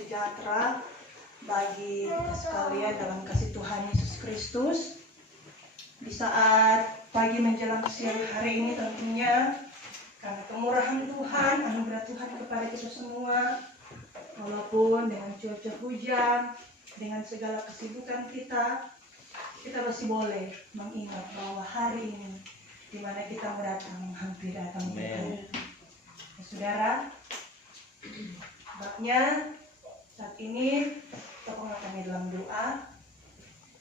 sejahtera bagi kita sekalian dalam kasih Tuhan Yesus Kristus. Di saat pagi menjelang siang hari ini tentunya karena kemurahan Tuhan, anugerah Tuhan kepada kita semua, walaupun dengan cuaca hujan, dengan segala kesibukan kita masih boleh mengingat bahwa hari ini di mana kita hampir datang Tuhan. Ya, saudara, sebabnya saat ini kita akan dalam doa.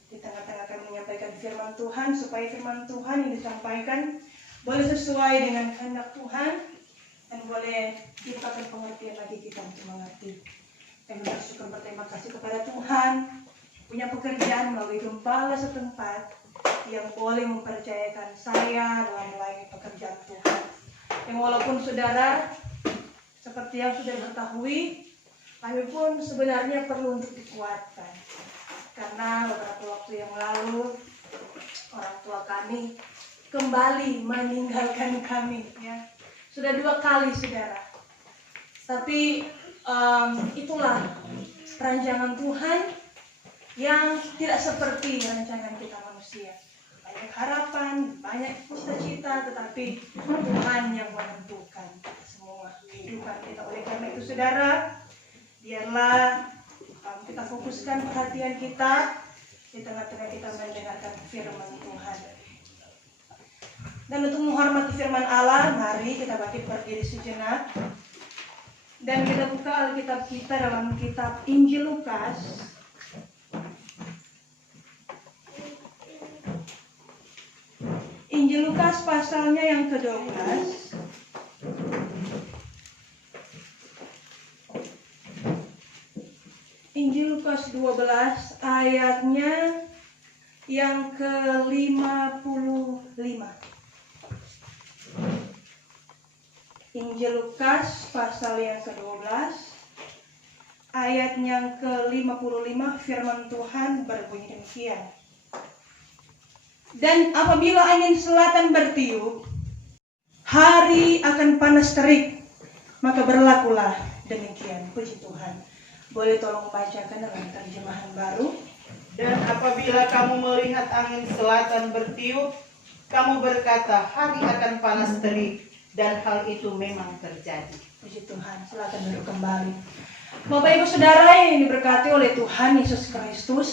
Di tengah-tengah kami menyampaikan firman Tuhan, supaya firman Tuhan yang disampaikan boleh sesuai dengan kehendak Tuhan dan boleh diberikan pengertian bagi kita untuk mengerti. Kami bersyukur berterima kasih kepada Tuhan punya pekerjaan melalui gembala setempat yang boleh mempercayakan saya dalam melayani pekerjaan Tuhan. Yang walaupun saudara seperti yang sudah diketahui, kami pun sebenarnya perlu untuk dikuatkan. Karena beberapa waktu yang lalu orang tua kami kembali meninggalkan kami, ya. Sudah 2 kali, saudara. Tapi itulah rancangan Tuhan yang tidak seperti rancangan kita manusia. Banyak harapan, banyak cita-cita, tetapi Tuhan yang menentukan semua kehidupan kita. Oleh karena itu, saudara, biarlah kita fokuskan perhatian kita di tengah-tengah kita mendengarkan firman Tuhan. Dan untuk menghormati firman Allah, mari kita bangkit berdiri sejenak dan kita buka Alkitab kita dalam kitab Injil Lukas. Injil Lukas pasalnya yang ke-12. Injil Lukas 12 ayatnya yang ke-55. Injil Lukas pasal yang ke-12 ayat yang ke-55, firman Tuhan berbunyi demikian. Dan apabila angin selatan bertiup, hari akan panas terik, maka berlakulah demikian. Puji Tuhan. Boleh tolong bacakan dalam terjemahan baru. Dan apabila kamu melihat angin selatan bertiup, kamu berkata, hari akan panas terik, dan hal itu memang terjadi. Puji Tuhan. Silakan duduk kembali. Bapak Ibu Saudara yang diberkati oleh Tuhan Yesus Kristus,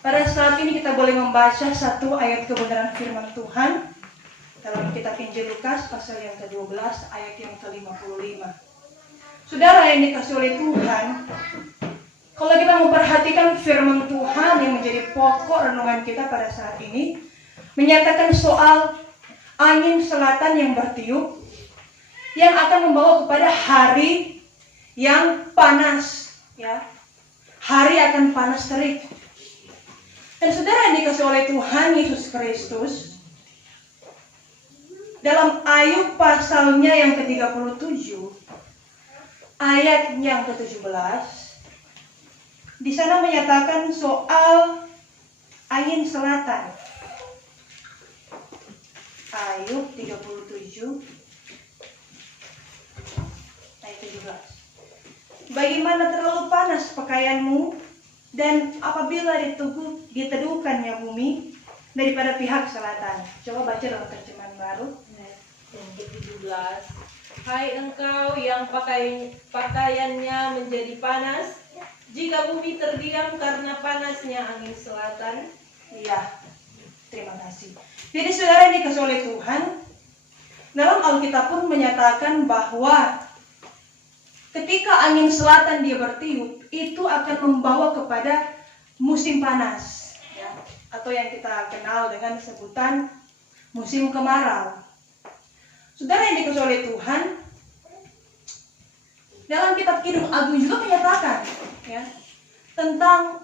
pada saat ini kita boleh membaca satu ayat kebenaran firman Tuhan dalam kitab Injil Lukas pasal yang ke-12 ayat yang ke-55. Saudara yang dikasih oleh Tuhan, kalau kita memperhatikan firman Tuhan yang menjadi pokok renungan kita pada saat ini, menyatakan soal angin selatan yang bertiup, yang akan membawa kepada hari yang panas, ya. Hari akan panas terik. Dan saudara yang dikasih oleh Tuhan Yesus Kristus, dalam Ayub pasalnya yang ke-37, ayat yang ke-17, di sana menyatakan soal angin selatan. Ayub 37 ayat 17. Bagaimana terlalu panas pakaianmu, dan apabila diteduhkannya bumi daripada pihak selatan. Coba baca dalam terjemahan baru. Yang ke-17. Hai engkau yang pakaiannya menjadi panas, jika bumi terdiam karena panasnya angin selatan. Iya, terima kasih. Jadi saudara yang dikasih oleh Tuhan, dalam Alkitab pun menyatakan bahwa ketika angin selatan dia bertiup, itu akan membawa kepada musim panas, ya, atau yang kita kenal dengan sebutan musim kemarau. Saudara yang dikasih oleh Tuhan, dalam kitab Kidung Agung juga menyatakan, ya, tentang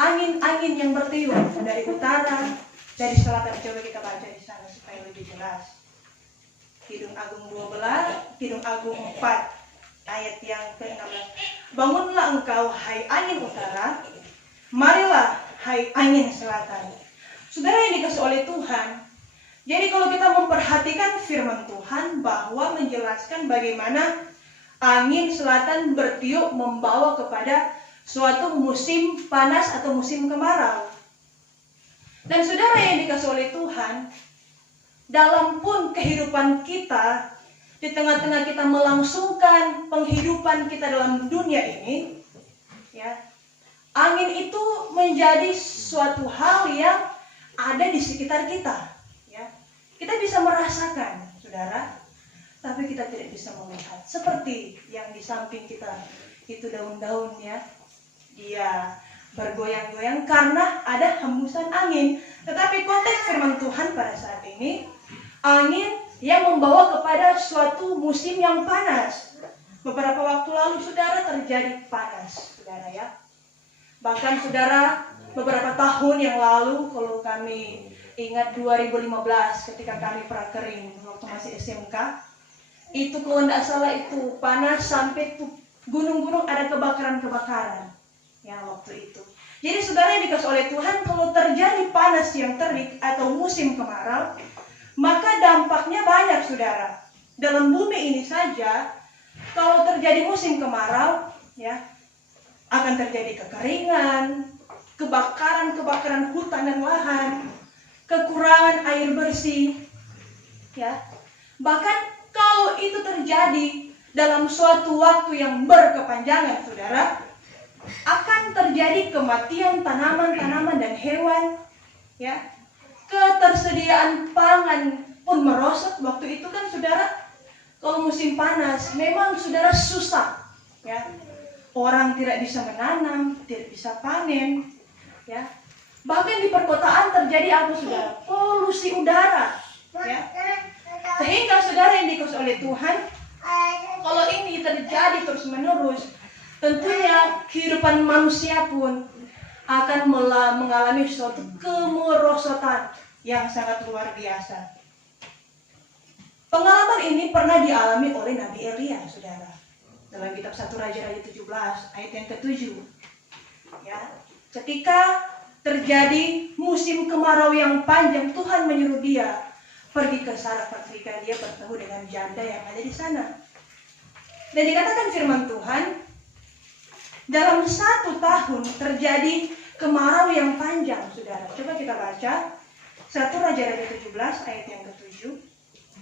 angin-angin yang bertiup dari utara, dari selatan. Coba kita baca di sana supaya lebih jelas. Kidung Agung 12, Kidung Agung 4 ayat yang ke-16. Bangunlah engkau hai angin utara, marilah hai angin selatan. Saudara yang dikasih oleh Tuhan, jadi kalau kita memperhatikan firman Tuhan bahwa menjelaskan bagaimana angin selatan bertiup membawa kepada suatu musim panas atau musim kemarau. Dan saudara yang dikasih oleh Tuhan, dalam pun kehidupan kita, di tengah-tengah kita melangsungkan penghidupan kita dalam dunia ini, ya, angin itu menjadi suatu hal yang ada di sekitar kita. Ya. Kita bisa merasakan, saudara, tapi kita tidak bisa melihat. Seperti yang di samping kita itu daun-daun, ya, dia bergoyang-goyang karena ada hembusan angin. Tetapi konteks firman Tuhan pada saat ini, angin yang membawa kepada suatu musim yang panas. Beberapa waktu lalu saudara terjadi panas, saudara, ya. Bahkan saudara, beberapa tahun yang lalu, kalau kami ingat 2015 ketika kami prakering waktu masih SMK, itu kalau tidak salah itu panas sampai gunung-gunung ada kebakaran-kebakaran ya waktu itu. Jadi saudara yang dikasih oleh Tuhan, kalau terjadi panas yang terik atau musim kemarau, maka dampaknya banyak, saudara. Dalam bumi ini saja, kalau terjadi musim kemarau, ya, akan terjadi kekeringan, kebakaran hutan dan lahan, kekurangan air bersih, ya. Bahkan kalau itu terjadi dalam suatu waktu yang berkepanjangan, saudara, akan terjadi kematian tanaman-tanaman dan hewan, ya. Ketersediaan pangan pun merosot waktu itu kan, saudara. Kalau musim panas, memang saudara susah, ya. Orang tidak bisa menanam, tidak bisa panen, ya. Bahkan di perkotaan terjadi apa, saudara? Polusi udara, ya. Sehingga saudara yang dikasih oleh Tuhan, kalau ini terjadi terus-menerus, tentunya kehidupan manusia pun akan mengalami suatu kemerosotan yang sangat luar biasa. Pengalaman ini pernah dialami oleh Nabi Elia, saudara. Dalam kitab 1 Raja-Raja 17 ayat yang ke-7. Ya, ketika terjadi musim kemarau yang panjang, Tuhan menyuruh dia pergi ke Sarepta ketika dia bertemu dengan janda yang ada di sana. Dan dikatakan firman Tuhan, dalam 1 tahun terjadi kemarau yang panjang, saudara. Coba kita baca 1 Raja-Raja 17 ayat yang ke-7.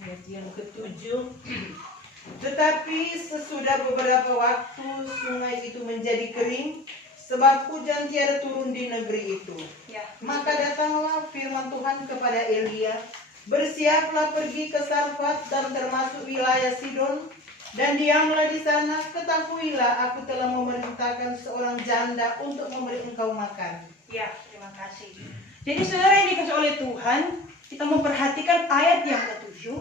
Ayat yang ke-7. Tetapi sesudah beberapa waktu sungai itu menjadi kering, sebab hujan tiada turun di negeri itu. Ya. Maka datanglah firman Tuhan kepada Elia, bersiaplah pergi ke Sarfat dan termasuk wilayah Sidon, dan diamlah di sana. Ketahuilah aku telah memerintahkan seorang janda untuk memberi engkau makan. Ya, terima kasih. Jadi saudara yang dikasih oleh Tuhan, kita memperhatikan ayat yang ke-7.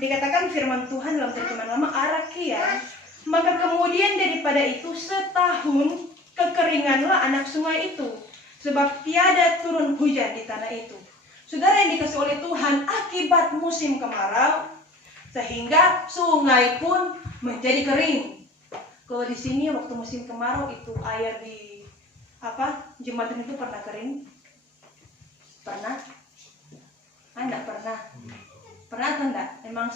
Dikatakan firman Tuhan dalam terjemahan lama Arakia, maka kemudian daripada itu setahun kekeringanlah anak sungai itu, sebab tiada turun hujan di tanah itu. Saudara yang dikasih oleh Tuhan, akibat musim kemarau, sehingga sungai pun menjadi kering. Kalau di sini waktu musim kemarau itu air di jembatan itu pernah kering? Pernah? Enggak pernah. Pernah atau enggak? Memang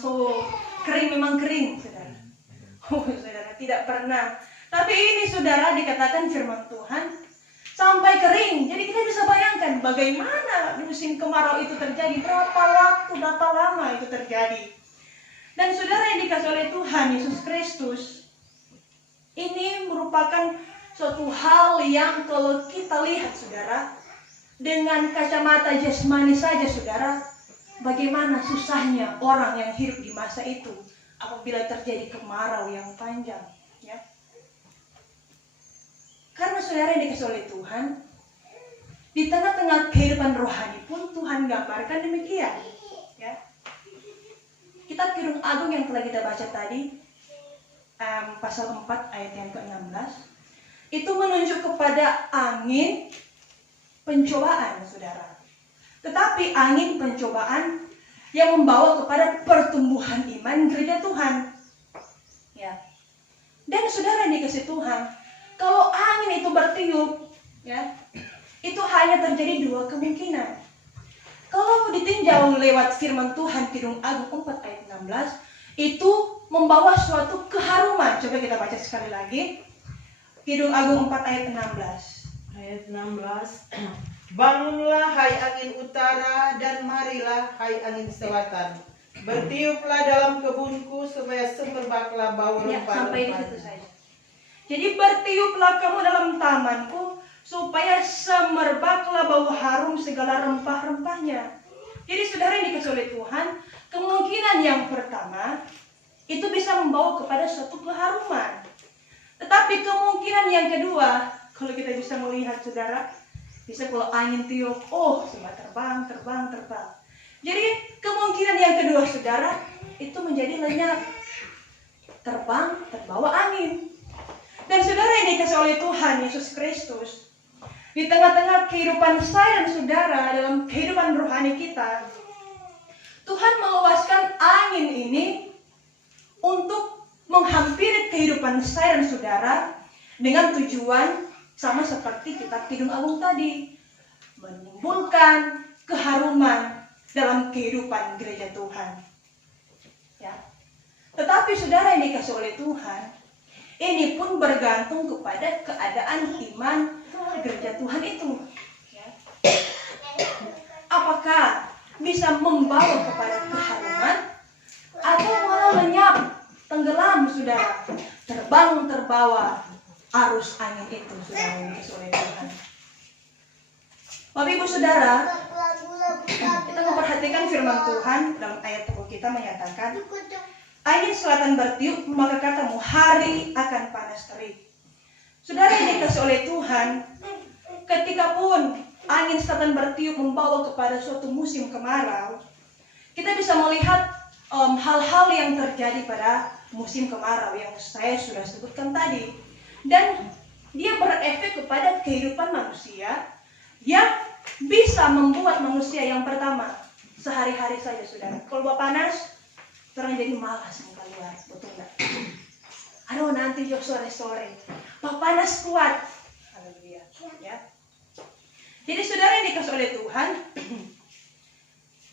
memang kering, saudara. Oh, saudara, tidak pernah. Tapi ini, saudara, dikatakan firman Tuhan sampai kering. Jadi kita bisa bayangkan bagaimana musim kemarau itu terjadi, berapa waktu, berapa lama itu terjadi. Dan saudara yang dikasih oleh Tuhan Yesus Kristus, ini merupakan suatu hal yang kalau kita lihat, saudara, dengan kacamata jasmani saja, saudara, bagaimana susahnya orang yang hidup di masa itu apabila terjadi kemarau yang panjang, ya. Karena saudara yang dikasih oleh Tuhan, di tengah-tengah kehidupan rohani pun Tuhan gambarkan demikian, ya. Kitab Kidung Agung yang telah kita baca tadi, pasal 4 ayat yang ke-16, itu menunjuk kepada angin pencobaan, saudara. Tetapi angin pencobaan yang membawa kepada pertumbuhan iman gereja Tuhan. Ya. Dan saudara yang dikasih Tuhan, kalau angin itu bertiup, ya, itu hanya terjadi 2 kemungkinan. Kalau ditinjau lewat firman Tuhan Kidung Agung 4 ayat 16, itu membawa suatu keharuman. Coba kita baca sekali lagi. Kidung Agung 4 ayat 16. Ayat 16. Bangunlah hai angin utara dan marilah hai angin selatan. Bertiuplah dalam kebunku supaya semerbaklah bau Ya, sampai di rempah-rempah. situ saja. Jadi bertiuplah kamu dalam tamanku supaya semerbaklah bau harum segala rempah-rempahnya. Jadi saudara yang dikasih oleh Tuhan, kemungkinan yang pertama itu bisa membawa kepada suatu keharuman. Tetapi kemungkinan yang kedua, kalau kita bisa melihat saudara, bisa kalau angin tiup, oh semua terbang. Jadi kemungkinan yang kedua saudara, itu menjadi lenyap, terbang, terbawa angin. Dan saudara yang dikasih oleh Tuhan Yesus Kristus, di tengah-tengah kehidupan saya dan saudara dalam kehidupan rohani kita, Tuhan meluaskan angin ini untuk menghampiri kehidupan saya dan saudara dengan tujuan sama seperti kitab Kidung Agung tadi, menimbulkan keharuman dalam kehidupan gereja Tuhan. Ya. Tetapi saudara yang dikasih oleh Tuhan, ini pun bergantung kepada keadaan iman gereja Tuhan itu. Ya. Apakah bisa membawa kepada keharuman atau malah lenyap, tenggelam saudara, terbang terbawa arus angin itu, saudara yang dikasih oleh Tuhan. Bapak Ibu Saudara, kita memperhatikan firman Tuhan dalam ayat teguh kita menyatakan, angin selatan bertiup, maka katamu hari akan panas terik. Saudara yang dikasih oleh Tuhan, ketika pun angin selatan bertiup membawa kepada suatu musim kemarau, kita bisa melihat hal-hal yang terjadi pada musim kemarau yang saya sudah sebutkan tadi. Dan dia berefek kepada kehidupan manusia yang bisa membuat manusia yang pertama, sehari-hari saja saudara, kalau panas, orang jadi malas mau keluar, betul enggak? Aduh nanti jok sore-sore, panas kuat. Haleluya. Ya. Jadi saudara yang dikasih oleh Tuhan,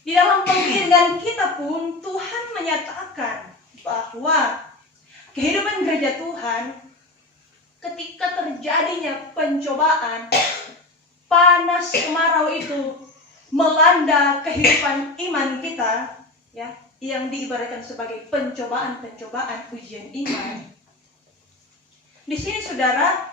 di dalam pengiringan kita pun Tuhan menyatakan bahwa kehidupan gereja Tuhan ketika terjadinya pencobaan, panas kemarau itu melanda kehidupan iman kita, ya, yang diibaratkan sebagai pencobaan-pencobaan ujian iman. Di sini saudara,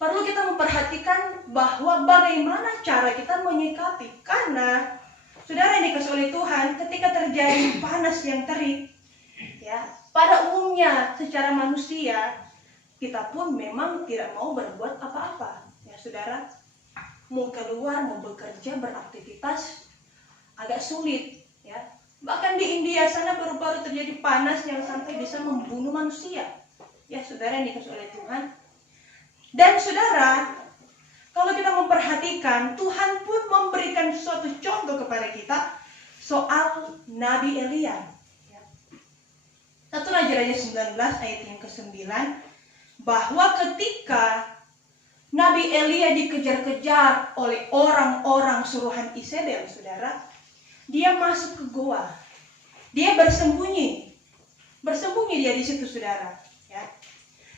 perlu kita memperhatikan bahwa bagaimana cara kita menyikapi, karena saudara yang dikasih oleh Tuhan, ketika terjadi panas yang terik, ya, pada umumnya secara manusia kita pun memang tidak mau berbuat apa-apa, ya saudara. Mau keluar, mau bekerja, beraktivitas agak sulit, ya. Bahkan di India sana baru-baru terjadi panas yang sampai bisa membunuh manusia, ya saudara yang dikasih oleh Tuhan. Dan saudara, kalau kita memperhatikan, Tuhan pun memberikan suatu contoh kepada kita soal Nabi Elia. 1 Raja-Raja 19 ayat yang ke-9, bahwa ketika Nabi Elia dikejar-kejar oleh orang-orang suruhan Isabel, saudara, dia masuk ke goa, dia bersembunyi dia di situ, saudara. Ya.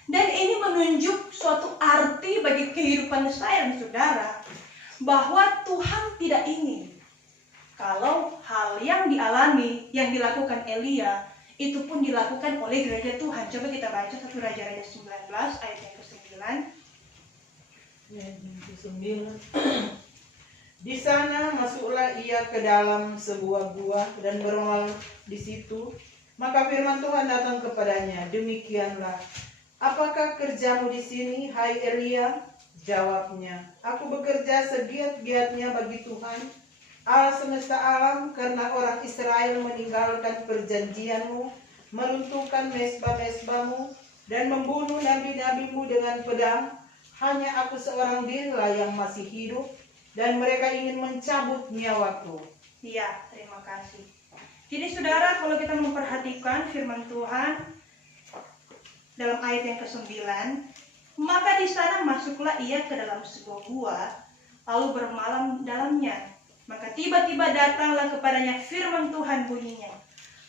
Dan ini menunjuk suatu arti bagi kehidupan saya dan saudara, bahwa Tuhan tidak ingin kalau hal yang dialami, yang dilakukan Elia, itu pun dilakukan oleh gereja Tuhan. Coba kita baca 1 Raja-Raja 19 ayat yang ke-9. Ayat yang ke-9. Di sana masuklah ia ke dalam sebuah gua dan bermalam di situ. Maka firman Tuhan datang kepadanya, demikianlah, apakah kerjamu di sini, hai Elia? Jawabnya, aku bekerja segiat-giatnya bagi Tuhan, Allah semesta alam, karena orang Israel meninggalkan perjanjianmu, meruntuhkan mesbah-mesbahmu, dan membunuh nabi-nabimu dengan pedang. Hanya aku seorang dirilah yang masih hidup, dan mereka ingin mencabut nyawaku. Iya, terima kasih. Jadi saudara, kalau kita memperhatikan firman Tuhan dalam ayat yang ke-9, maka di sana masuklah ia ke dalam sebuah gua, lalu bermalam dalamnya. Maka tiba-tiba datanglah kepadanya firman Tuhan bunyinya,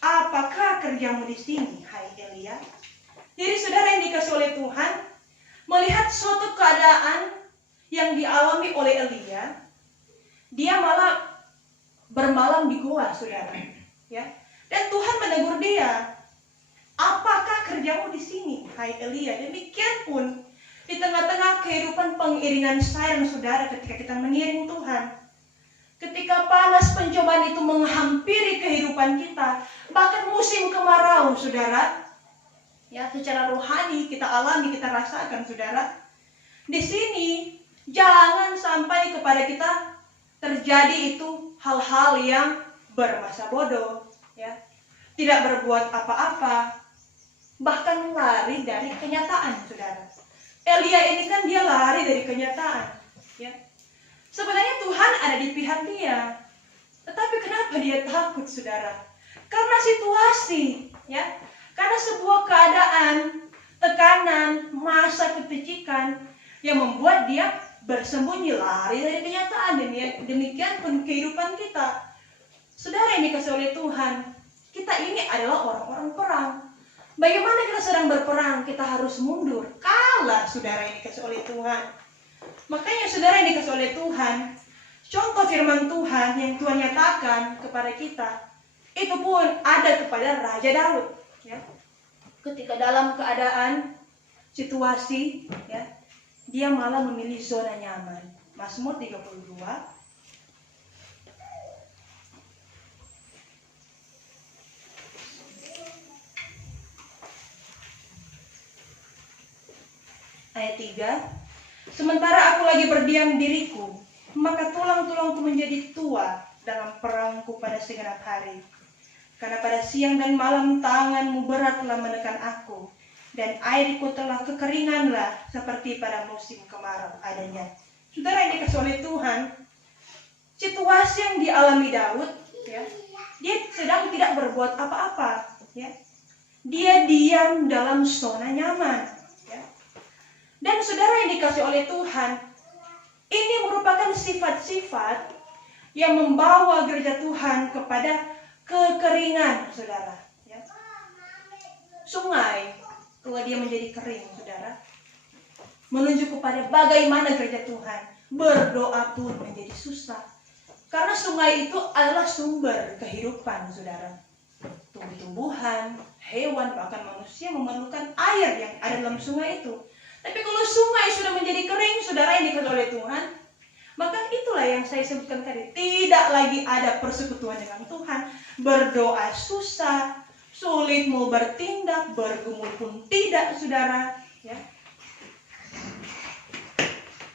apakah kerjamu di sini, hai Elia? Jadi saudara yang dikasih oleh Tuhan, melihat suatu keadaan yang dialami oleh Elia, dia malah bermalam di gua, saudara. Ya. Dan Tuhan menegur dia, apakah kerjamu di sini, hai Elia? Demikian pun di tengah-tengah kehidupan pengiringan saya dan saudara ketika kita mengiring Tuhan, ketika panas pencobaan itu menghampiri kehidupan kita, bahkan musim kemarau, saudara, ya, secara rohani kita alami, kita rasakan, saudara. Di sini jangan sampai kepada kita terjadi itu hal-hal yang bermasa bodoh, ya, tidak berbuat apa-apa, bahkan lari dari kenyataan, saudara. Elia ini kan dia lari dari kenyataan, ya. Sebenarnya Tuhan ada di pihak dia, tetapi kenapa dia takut, saudara? Karena situasi, ya, karena sebuah keadaan, tekanan, masa keticikan yang membuat dia bersembunyi, lari dari kenyataan. Demikian pun kehidupan kita, saudara yang dikasih oleh Tuhan. Kita ini adalah orang-orang perang. Bagaimana kita sedang berperang, kita harus mundur. Kalah, saudara yang dikasih oleh Tuhan. Makanya saudara yang dikasih oleh Tuhan, contoh firman Tuhan yang Tuhan nyatakan kepada kita, itu pun ada kepada Raja Daud. Ya. Ketika dalam keadaan situasi, ya, dia malah memilih zona nyaman. Mazmur 32. Ayat 3. Sementara aku lagi berdiam diriku, maka tulang-tulangku menjadi tua dalam perangku pada segenap hari. Karena pada siang dan malam tanganmu berat telah menekan aku, dan airku telah kekeringanlah seperti pada musim kemarau adanya. Saudara yang dikasih oleh Tuhan, situasi yang dialami Daud, ya, dia sedang tidak berbuat apa-apa, ya. Dia diam dalam zona nyaman. Dan saudara yang dikasih oleh Tuhan, ini merupakan sifat-sifat yang membawa gereja Tuhan kepada kekeringan, saudara. Ya. Sungai, kalau dia menjadi kering, saudara, menunjuk kepada bagaimana gereja Tuhan berdoa pun menjadi susah. Karena sungai itu adalah sumber kehidupan, saudara. Tumbuh-tumbuhan, hewan, bahkan manusia memerlukan air yang ada dalam sungai itu. Tapi kalau sungai sudah menjadi kering, saudara yang dikasih oleh Tuhan, maka itulah yang saya sebutkan tadi. Tidak lagi ada persekutuan dengan Tuhan. Berdoa susah, sulit mau bertindak, bergumul pun tidak, saudara. Ya.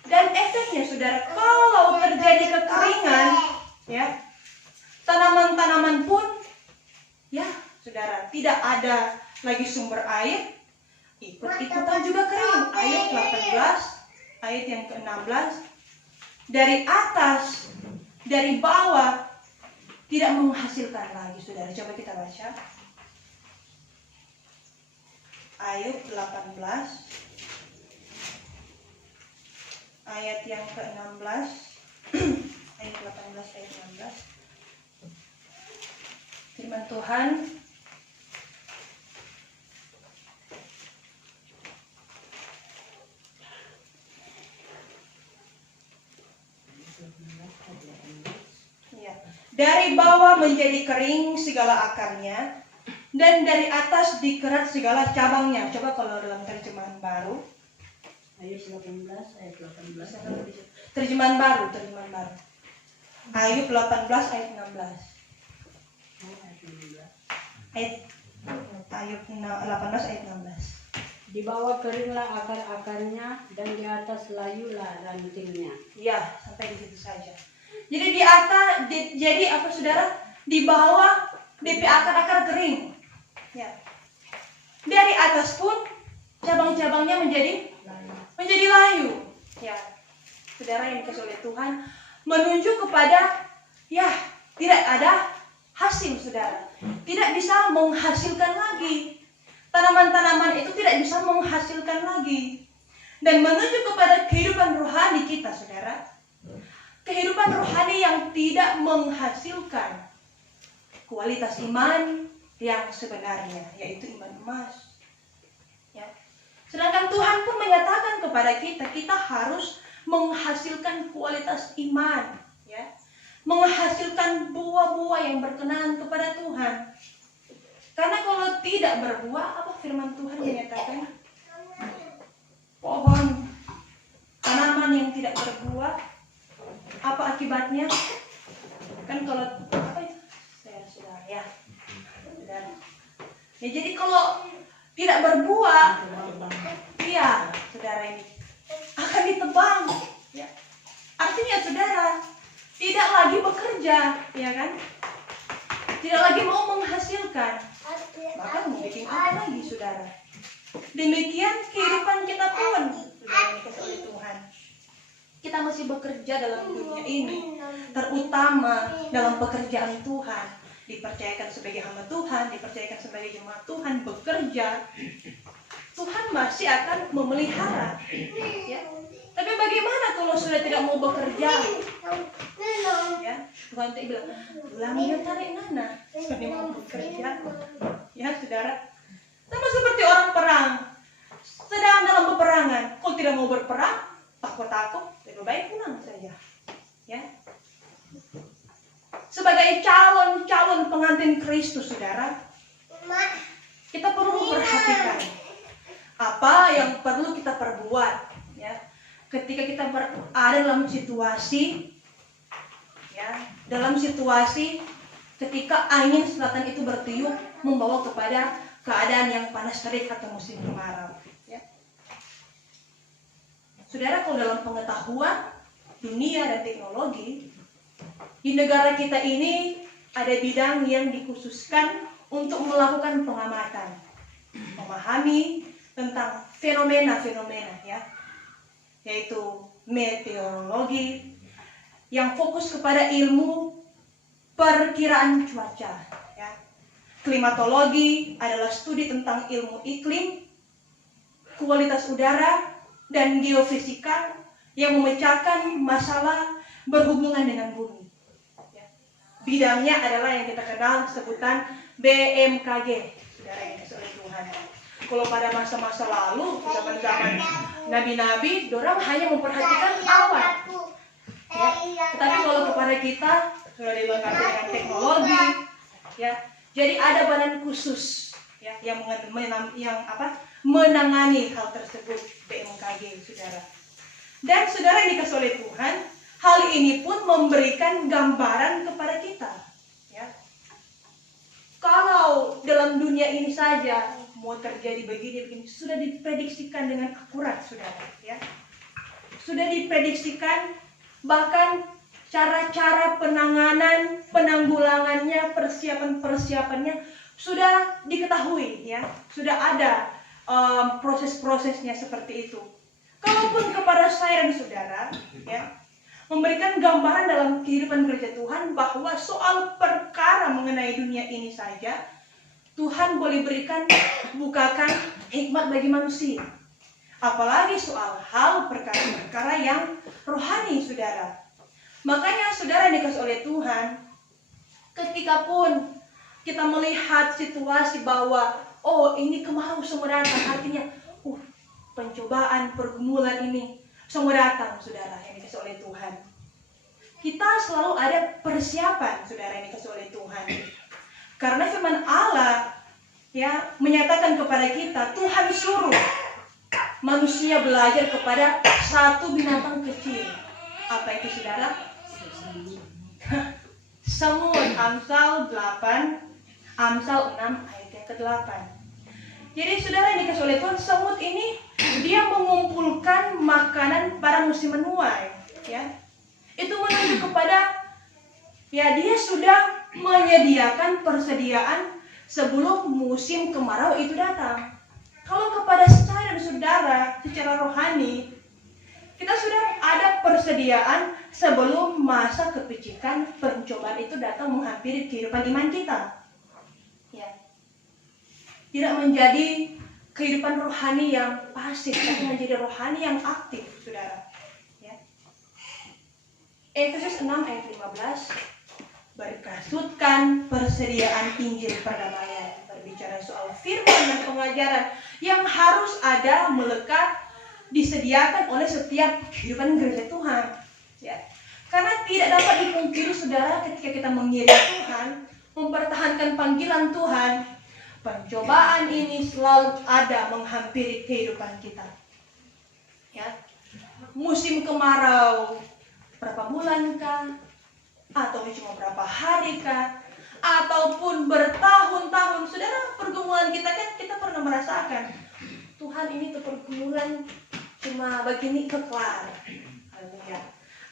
Dan efeknya, saudara, kalau terjadi kekeringan, ya, tanaman-tanaman pun, ya, saudara, tidak ada lagi sumber air, ikut-ikutan juga kering. Ayat 18, ayat yang ke-16, dari atas, dari bawah, tidak menghasilkan lagi, saudara. Coba kita baca. Ayat 18, ayat yang ke-16, ayat 18, ayat 16. Firman Tuhan, dari bawah menjadi kering segala akarnya, dan dari atas dikerat segala cabangnya. Coba kalau dalam terjemahan baru. Ayat 18, ayat 18. Terjemahan baru. Ayat 18, ayat 16. Ayat 18, ayat 16. Di bawah keringlah akar-akarnya, dan di atas layulah rantingnya. Ya, sampai di situ saja. Jadi di atas, jadi apa, saudara? Di bawah DP akar-akar kering. Ya. Dari atas pun cabang-cabangnya menjadi layu. Ya. Saudara yang dikasih oleh Tuhan, menunjuk kepada, ya, tidak ada hasil, saudara. Tidak bisa menghasilkan lagi. Tanaman-tanaman itu tidak bisa menghasilkan lagi. Dan menunjuk kepada kehidupan rohani kita, saudara. Kehidupan rohani yang tidak menghasilkan kualitas iman, yang sebenarnya, yaitu iman emas. Ya. Sedangkan Tuhan pun menyatakan kepada kita, kita harus menghasilkan kualitas iman, ya, menghasilkan buah-buah yang berkenan kepada Tuhan. Karena kalau tidak berbuah, apa firman Tuhan menyatakan? Pohon tanaman yang tidak berbuah, apa akibatnya? Kan kalau apa itu? Sudah ya. Dan, ya jadi kalau tidak berbuah, iya, saudara ini akan ditebang. Ya. Artinya saudara tidak lagi bekerja, ya kan? Tidak lagi mau menghasilkan. Bahkan mau bikin apa lagi, saudara? Demikian kehidupan kita pun, saudara yang dikasihi oleh Tuhan. Kita masih bekerja dalam dunia ini, terutama dalam pekerjaan Tuhan. Dipercayakan sebagai hamba Tuhan, dipercayakan sebagai jemaat Tuhan, bekerja. Tuhan masih akan memelihara. Ya. Tapi bagaimana kalau sudah tidak mau bekerja? Ya, Tuhan tidak bilang, "Ulangnya tarik nana, ini mau bekerja." Ya, saudara. Sama seperti orang perang. Sedang dalam peperangan, kalau tidak mau berperang, takut-takut, lebih baik pulang saja. Ya. Sebagai calon pengantin Kristus, saudara, kita perlu memperhatikan apa yang perlu kita perbuat. Ya. Ketika kita berada dalam situasi, ya, dalam situasi ketika angin selatan itu bertiup membawa kepada keadaan yang panas terik atau musim kemarau. Ya. Saudara, kalau dalam pengetahuan dunia dan teknologi, di negara kita ini ada bidang yang dikhususkan untuk melakukan pengamatan, memahami tentang fenomena-fenomena, ya, yaitu meteorologi yang fokus kepada ilmu perkiraan cuaca. Ya. Klimatologi adalah studi tentang ilmu iklim, kualitas udara, dan geofisika yang memecahkan masalah berhubungan dengan bumi. Ya. Bidangnya adalah yang kita kenal sebutan BMKG, saudara yang dikasihi oleh Tuhan. Kalau pada masa-masa lalu, zaman-zaman nabi-nabi, dorang hanya memperhatikan awan. Ya. Tetapi kalau kepada kita sudah dilengkapi dengan teknologi, ya. Jadi ada badan khusus, ya, yang menangani hal tersebut, BMKG, saudara. Dan saudara yang dikasihi oleh Tuhan, hal ini pun memberikan gambaran kepada kita. Ya. Kalau dalam dunia ini saja mau terjadi begini, sudah diprediksikan dengan akurat, saudara. Ya. Sudah diprediksikan, bahkan cara-cara penanganan, penanggulangannya, persiapan-persiapannya sudah diketahui, ya. Sudah ada proses-prosesnya seperti itu. Kalaupun kepada saya dan saudara, ya, memberikan gambaran dalam kehidupan gereja Tuhan bahwa soal perkara mengenai dunia ini saja, Tuhan boleh bukakan hikmat bagi manusia. Apalagi soal hal perkara-perkara yang rohani, saudara. Makanya saudara yang dikasihi oleh Tuhan, ketika pun kita melihat situasi bahwa, oh ini kemarau semua datang, artinya, pencobaan, pergumulan ini semua datang, saudara yang dikasihi oleh Tuhan. Kita selalu ada persiapan, saudara yang dikasihi oleh Tuhan. Karena firman Allah, ya, menyatakan kepada kita, Tuhan suruh manusia belajar kepada satu binatang kecil. Apa itu, saudara? Semut, Amsal 8, Amsal 6 ayat yang ke-8. Jadi saudara yang dikasihi oleh Tuhan, semut ini dia mengumpulkan makanan pada musim menuai, ya. Itu menunjuk kepada, ya, dia sudah menyediakan persediaan sebelum musim kemarau itu datang. Kalau kepada saya dan saudara secara rohani, kita sudah ada persediaan sebelum masa kepicikan pencobaan itu datang menghampiri kehidupan iman kita. Ya. Tidak menjadi kehidupan rohani yang pasif, tapi menjadi rohani yang aktif, saudara. Ya. Efesus 6 ayat 15, berkasutkan persediaan Injil perdamaian. bicara soal firman dan pengajaran yang harus ada, melekat, disediakan oleh setiap kehidupan gereja Tuhan. Ya. Karena tidak dapat dipungkiri saudara, ketika kita mengiring Tuhan, mempertahankan panggilan Tuhan, pencobaan ini selalu ada menghampiri kehidupan kita. Ya. Musim kemarau, berapa bulan kah? Atau cuma berapa hari kah? Ataupun bertahun-tahun. Saudara, pergumulan kita kan kita pernah merasakan. Tuhan, ini tuh pergumulan cuma begini kelar. Haleluya.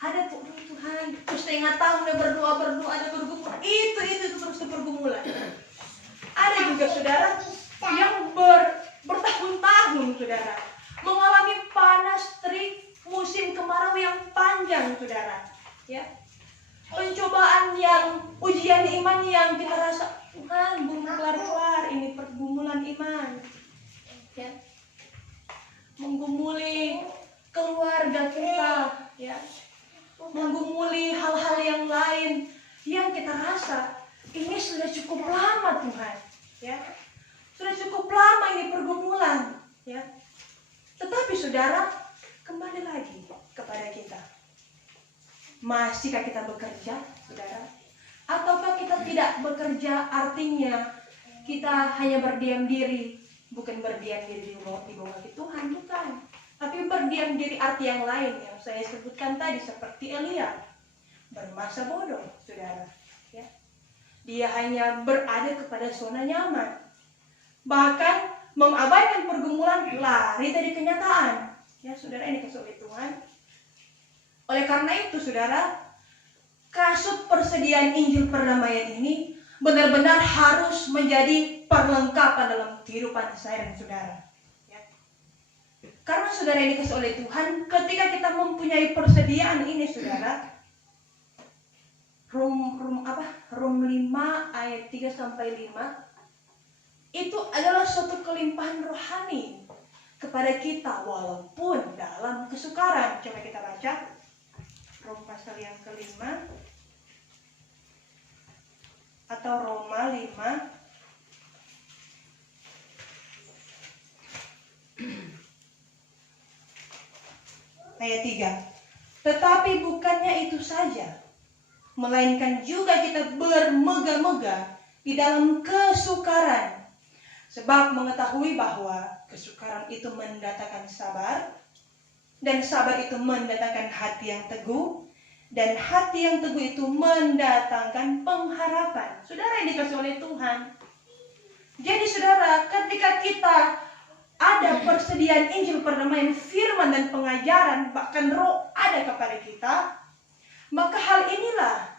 Ada Tuhan, terus setengah tahun dia berdoa, ada pergumulan. Itu terus pergumulan. Ada juga saudara yang bertahun-tahun saudara mengalami panas terik, musim kemarau yang panjang saudara. Ya. Pencobaan yang, ujian iman yang kita rasa, Tuhan belum kelar-kelar, ini pergumulan iman. Ya. Menggumuli keluarga kita, ya. Menggumuli hal-hal yang lain yang kita rasa ini sudah cukup lama Tuhan, ya. Sudah cukup lama ini pergumulan, ya. Tetapi saudara, kembali lagi kepada kita. Masihkah kita bekerja, saudara? Ataukah kita tidak bekerja, artinya kita hanya berdiam diri, bukan berdiam diri di bawah kaki Tuhan, bukan. Tapi berdiam diri arti yang lain yang saya sebutkan tadi, seperti Elia, bermasa bodoh, saudara. Ya. Dia hanya berada kepada zona nyaman, bahkan mengabaikan pergumulan, lari dari kenyataan. Ya, saudara, ini kasut oleh Tuhan. Oleh karena itu, saudara, kasut persediaan Injil perdamaian ini benar-benar harus menjadi perlengkapan dalam kehidupan saya dan saudara. Karena saudara, ini kasih oleh Tuhan, ketika kita mempunyai persediaan ini saudara, Rom 5 ayat 3 sampai 5, itu adalah suatu kelimpahan rohani kepada kita walaupun dalam kesukaran. Coba kita baca Rom pasal yang ke-5 atau Roma 5 ayat 3. Tetapi bukannya itu saja, melainkan juga kita bermegah-megah di dalam kesukaran, sebab mengetahui bahwa kesukaran itu mendatangkan sabar, dan sabar itu mendatangkan hati yang teguh, dan hati yang teguh itu mendatangkan pengharapan. Saudara, yang dikasih oleh Tuhan. Jadi saudara, ketika kita ada persediaan Injil perdamaian, firman dan pengajaran, bahkan roh ada kepada kita, maka hal inilah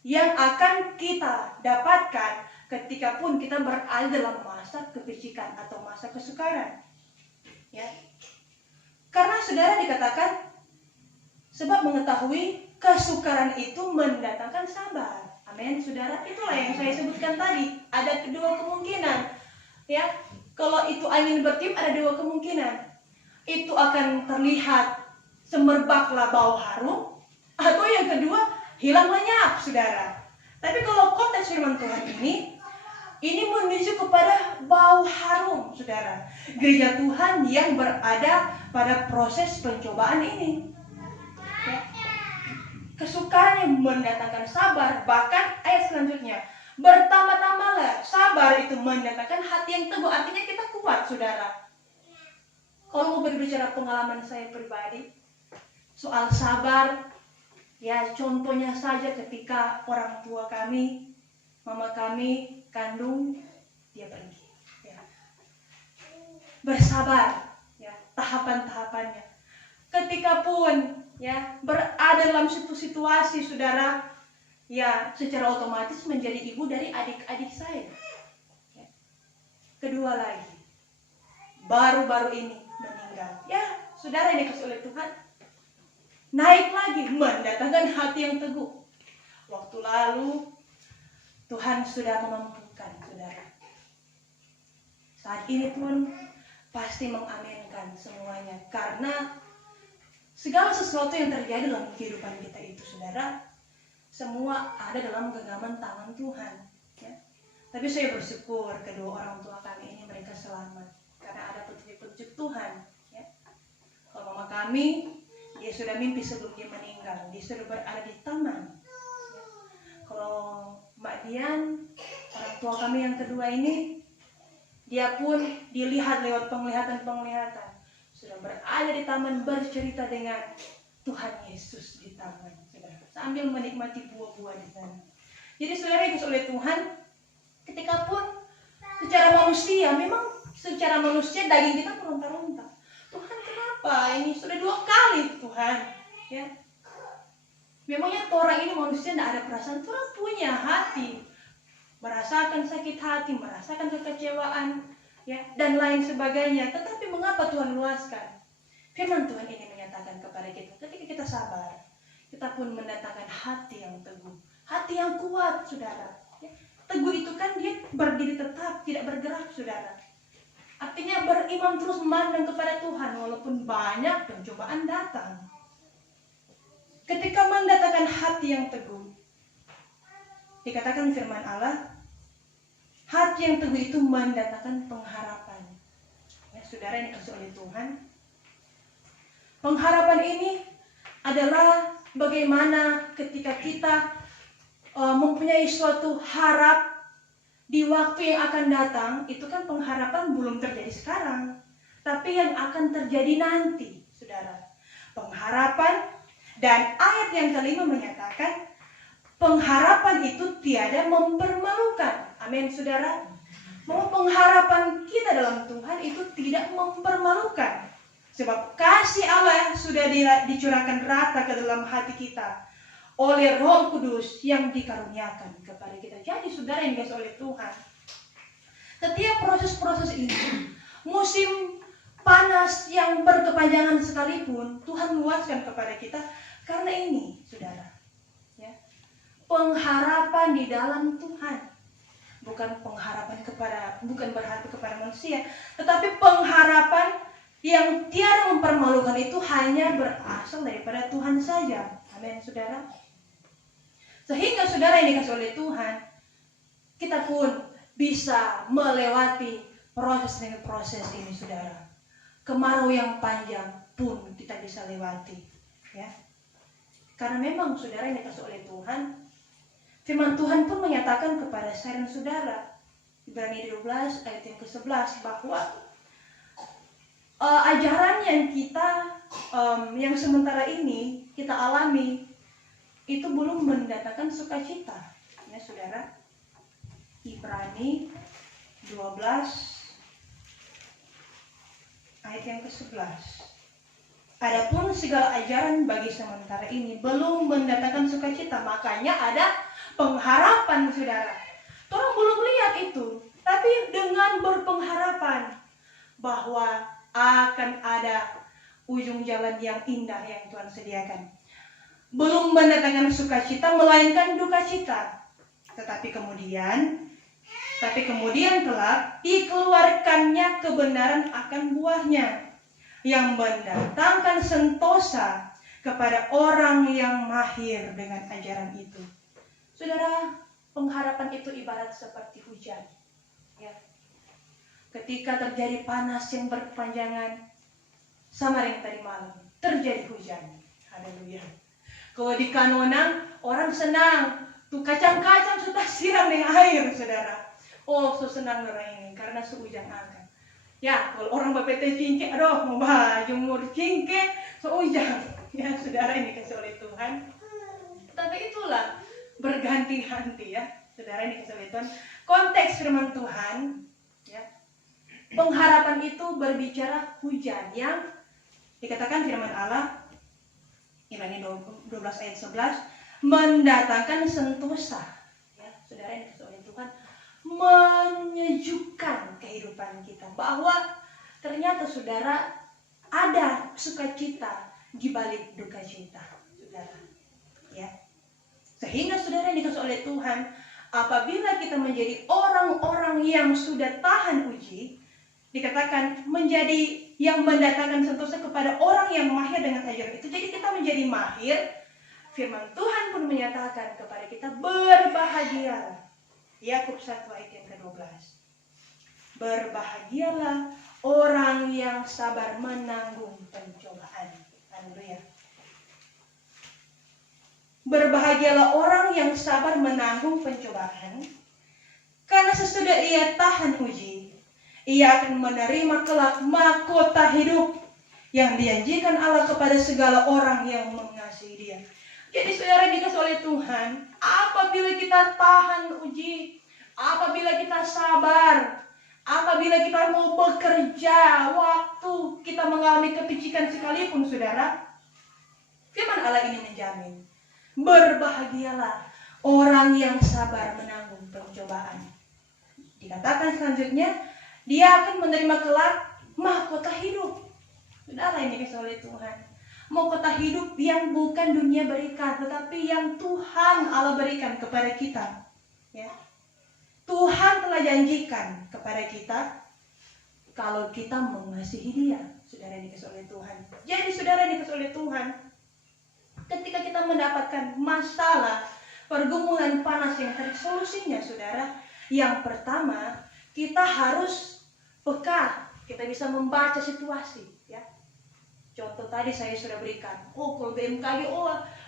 yang akan kita dapatkan ketika pun kita berada dalam masa kepicikan atau masa kesukaran. Ya. Karena saudara dikatakan, sebab mengetahui kesukaran itu mendatangkan sabar. Amin, saudara. Itulah yang saya sebutkan tadi. Ada kedua kemungkinan. Ya. Kalau itu angin bertiup, ada dua kemungkinan. Itu akan terlihat semerbaklah bau harum, atau yang kedua, hilang lenyap, saudara. Tapi kalau konteks firman Tuhan ini menuju kepada bau harum, saudara. Gereja Tuhan yang berada pada proses pencobaan ini. Ya. Kesukaan yang mendatangkan sabar, bahkan ayat selanjutnya, bertambah-tambahlah sabar itu mendatangkan hati yang teguh. Artinya kita kuat, saudara. Kalau mau berbicara pengalaman saya pribadi soal sabar, ya contohnya saja ketika orang tua kami, mama kami kandung, dia pergi. Ya. Bersabar, ya tahapan-tahapannya. Ketika pun ya berada dalam situasi, saudara, ya secara otomatis menjadi ibu dari adik-adik saya. Ya. Kedua lagi, baru-baru ini meninggal. Ya, saudara, ini kasih oleh Tuhan. Naik lagi, mendatangkan hati yang teguh. Waktu lalu, Tuhan sudah memampukan, saudara. Saat ini pun pasti mengaminkan semuanya. Karena segala sesuatu yang terjadi dalam kehidupan kita itu, saudara, semua ada dalam genggaman tangan Tuhan. Ya. Tapi saya bersyukur kedua orang tua kami ini mereka selamat karena ada petunjuk-petunjuk Tuhan. Ya. Kalau mama kami, dia sudah mimpi sebelum dia meninggal, dia sudah berada di taman. Ya. Kalau Mbak Dian, orang tua kami yang kedua ini, dia pun dilihat lewat penglihatan-penglihatan, sudah berada di taman bercerita dengan Tuhan Yesus di taman, saudara, sambil menikmati buah-buah di sana. Jadi saudara yang oleh Tuhan, ketika pun secara manusia, memang secara manusia daging kita meronta-ronta. Tuhan kenapa ini sudah 2 kali Tuhan? Ya, memangnya orang ini manusia tidak ada perasaan, Tuhan punya hati, merasakan sakit hati, merasakan kekecewaan, ya, dan lain sebagainya. Tetapi mengapa Tuhan luaskan? Firman Tuhan ini menyatakan kepada kita, ketika kita sabar, kita pun mendatangkan hati yang teguh, hati yang kuat, saudara. Ya, teguh itu kan dia berdiri tetap, tidak bergerak, saudara. Artinya beriman terus memandang kepada Tuhan walaupun banyak pencobaan datang. Ketika mendatangkan hati yang teguh, dikatakan firman Allah, hati yang teguh itu mendatangkan pengharapan. Ya, saudara yang dikasih oleh Tuhan, pengharapan ini adalah bagaimana ketika kita mempunyai suatu harap di waktu yang akan datang. Itu kan pengharapan belum terjadi sekarang, tapi yang akan terjadi nanti, saudara. Pengharapan, dan ayat yang kelima menyatakan pengharapan itu tiada mempermalukan. Amin, saudara. Bahwa pengharapan kita dalam Tuhan itu tidak mempermalukan. Sebab kasih Allah sudah dicurahkan rata ke dalam hati kita oleh Roh Kudus yang dikaruniakan kepada kita. Jadi saudara yang dikasih oleh Tuhan, setiap proses-proses ini, musim panas yang berkepanjangan sekalipun, Tuhan luaskan kepada kita karena ini, saudara. Ya, pengharapan di dalam Tuhan. Bukan berharap kepada manusia, tetapi pengharapan yang tiada mempermalukan itu hanya berasal daripada Tuhan saja. Amin, saudara. Sehingga saudara yang dikasih oleh Tuhan, kita pun bisa melewati proses demi proses ini, saudara. Kemarau yang panjang pun kita bisa lewati, ya. Karena memang saudara yang dikasih oleh Tuhan, firman Tuhan pun menyatakan kepada saya dan saudara, Ibrani 12 ayat yang ke-11, bahwa ajaran yang kita yang sementara ini kita alami itu belum mendatangkan sukacita, ya saudara. Ibrani 12 ayat yang ke-11. Adapun segala ajaran bagi sementara ini belum mendatangkan sukacita, makanya ada pengharapan, saudara. Orang belum lihat itu, tapi dengan berpengharapan bahwa akan ada ujung jalan yang indah yang Tuhan sediakan. Belum mendatangkan sukacita, melainkan duka cita. Tetapi kemudian kelak dikeluarkannya kebenaran akan buahnya, yang mendatangkan sentosa kepada orang yang mahir dengan ajaran itu. Saudara, pengharapan itu ibarat seperti hujan. Ya. Ketika terjadi panas yang berkepanjangan, sama yang tadi malam, terjadi hujan. Haleluya. Kalau di Kanonan, orang senang. Tuh kacang-kacang sudah siram dengan air, saudara. Oh, so senang orang ini karena sehujan akan. Ya, kalau orang BPT cingke, aduh, mau jemur cingke, sehujan. Ya, saudara ini kasih oleh Tuhan. Tapi itulah berganti-ganti, ya, saudara ini kasih oleh Tuhan. Konteks firman Tuhan, ya, pengharapan itu berbicara hujan yang dikatakan firman Allah, Ibrani 12 ayat 11, mendatangkan sentosa, ya, saudara yang dikasih oleh Tuhan, menyejukkan kehidupan kita, bahwa ternyata saudara ada sukacita di balik duka cita, saudara, ya. Sehingga saudara yang dikasih oleh Tuhan, apabila kita menjadi orang-orang yang sudah tahan uji, dikatakan menjadi yang mendatangkan sentosa kepada orang yang mahir dengan ajaran itu. Jadi kita menjadi mahir. Firman Tuhan pun menyatakan kepada kita, berbahagialah Yakub 1 ayat yang ke-12. Berbahagialah orang yang sabar menanggung pencobaan. Haleluya. Berbahagialah orang yang sabar menanggung pencobaan, karena sesudah ia tahan uji, ia akan menerima kelak mahkota hidup yang dijanjikan Allah kepada segala orang yang mengasihi Dia. Jadi saudara dikasih oleh Tuhan, apabila kita tahan uji, apabila kita sabar, apabila kita mau bekerja, waktu kita mengalami kepicikan sekalipun, saudara, firman Allah ini menjamin, berbahagialah orang yang sabar menanggung pencobaan. Dikatakan selanjutnya, dia akan menerima kelak mahkota hidup. Saudara ini dikasih oleh Tuhan, mahkota hidup yang bukan dunia berikan, tetapi yang Tuhan Allah berikan kepada kita. Ya. Tuhan telah janjikan kepada kita kalau kita mengasihi Dia. Saudara yang dikasih oleh Tuhan. Jadi saudara yang dikasih oleh Tuhan, ketika kita mendapatkan masalah, pergumulan panas yang ada solusinya, saudara, yang pertama kita harus peka, kita bisa membaca situasi, ya. Contoh tadi saya sudah berikan, kalau BMKG,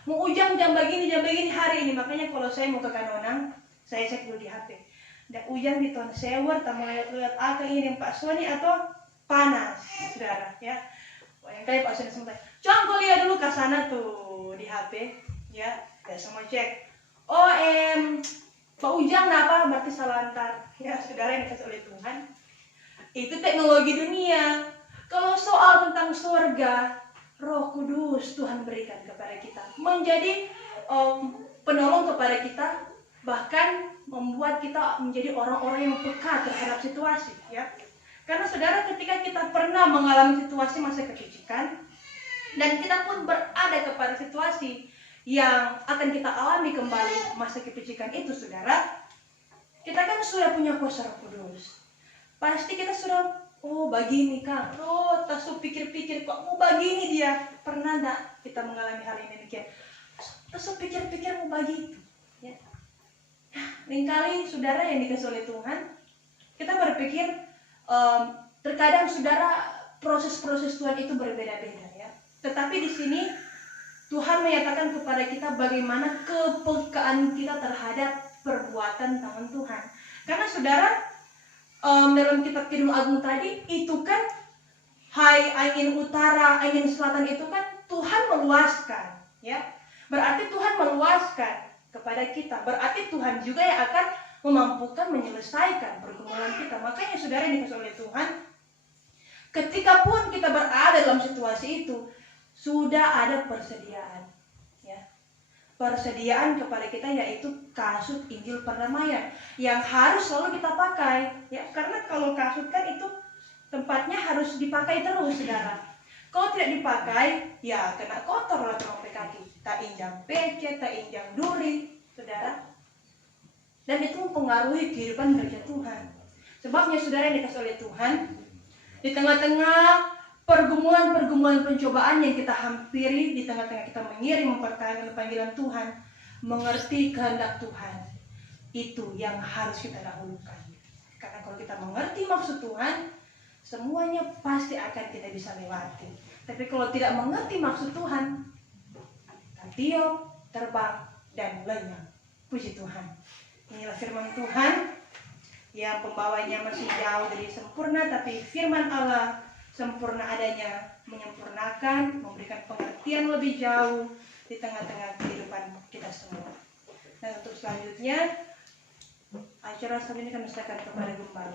mau ujang jam begini hari ini, makanya kalau saya mau ke Kanonang, saya cek dulu di HP. Dan ujang di Ton Sewer, tamu lihat akan ini Pak Sony atau panas, saudara, ya. Yang kayak Pak Sony sempat, coba lihat dulu ke sana tuh di HP, ya, kayak semua cek. Pak Ujang apa? Berarti salah antar. Ya, saudara yang dikasih oleh Tuhan. Itu teknologi dunia. Kalau soal tentang surga, Roh Kudus Tuhan berikan kepada kita. Menjadi penolong kepada kita. Bahkan membuat kita menjadi orang-orang yang peka terhadap situasi. Ya. Karena saudara, ketika kita pernah mengalami situasi masa kepicikan, dan kita pun berada kepada situasi yang akan kita alami kembali masa kepicikan itu, saudara, kita kan sudah punya kuasa Roh Kudus. Pasti kita sudah, begini Kang, tasu pikir-pikir kok mau begini dia. Pernah enggak kita mengalami hal ini demikian? Tasu pikir-pikir mau begitu, ya. Lain saudara yang dikasih oleh Tuhan, kita berpikir terkadang saudara proses-proses Tuhan itu berbeda-beda, ya. Tetapi di sini Tuhan menyatakan kepada kita bagaimana kepekaan kita terhadap perbuatan tangan Tuhan. Karena saudara, dalam kitab Kidung Agung tadi, itu kan, hai angin utara, angin selatan itu kan Tuhan meluaskan. Ya. Berarti Tuhan meluaskan kepada kita. Berarti Tuhan juga yang akan memampukan menyelesaikan pergumulan kita. Makanya saudara yang dikasih oleh Tuhan, ketika pun kita berada dalam situasi itu, sudah ada persediaan, ya. Persediaan kepada kita yaitu kasut Injil perdamaian yang harus selalu kita pakai, ya. Karena kalau kasut kan itu tempatnya harus dipakai terus, saudara. Kalau tidak dipakai, ya kena kotor lah telapak kaki. Tak injang pece, tak injang duri, saudara. Dan itu mempengaruhi kehidupan gereja Tuhan. Sebabnya saudara yang dikasih oleh Tuhan, di tengah-tengah pergumulan pencobaan yang kita hampiri, di tengah-tengah kita mengiring mempertahankan panggilan Tuhan, mengerti kehendak Tuhan, itu yang harus kita dahulukan. Karena kalau kita mengerti maksud Tuhan, semuanya pasti akan kita bisa lewati. Tapi kalau tidak mengerti maksud Tuhan, tiup, terbang, dan lenyap. Puji Tuhan. Inilah firman Tuhan yang pembawanya masih jauh dari sempurna, tapi firman Allah sempurna adanya, menyempurnakan, memberikan pengertian lebih jauh di tengah-tengah kehidupan kita semua. Dan untuk selanjutnya, acara saat ini kami serahkan kepada Gembala.